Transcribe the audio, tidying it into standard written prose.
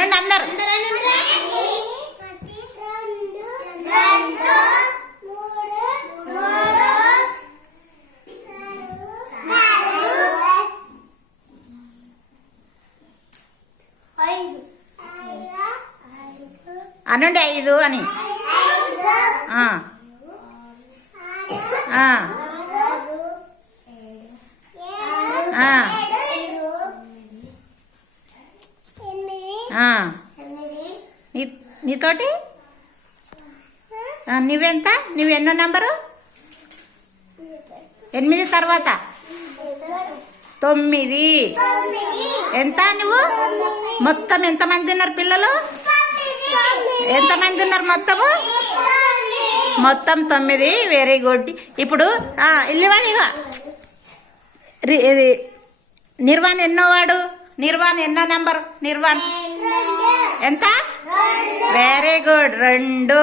అనండి అందరు. అనండి 5 అని. నీతోటి నువ్వెంత? నువ్వెన్నో నంబరు? 8 తర్వాత 9. ఎంత నువ్వు? మొత్తం ఎంతమంది ఉన్నారు పిల్లలు? ఎంతమంది ఉన్నారు మొత్తము? మొత్తం 9. Very good. ఇప్పుడు ఇల్లువాణిగా ఇది నిర్వాణ్ ఎన్నో వాడు? నిర్వాణ్ ఎన్నో నంబర్? నిర్వాణ్ ఎంత? Very good 2.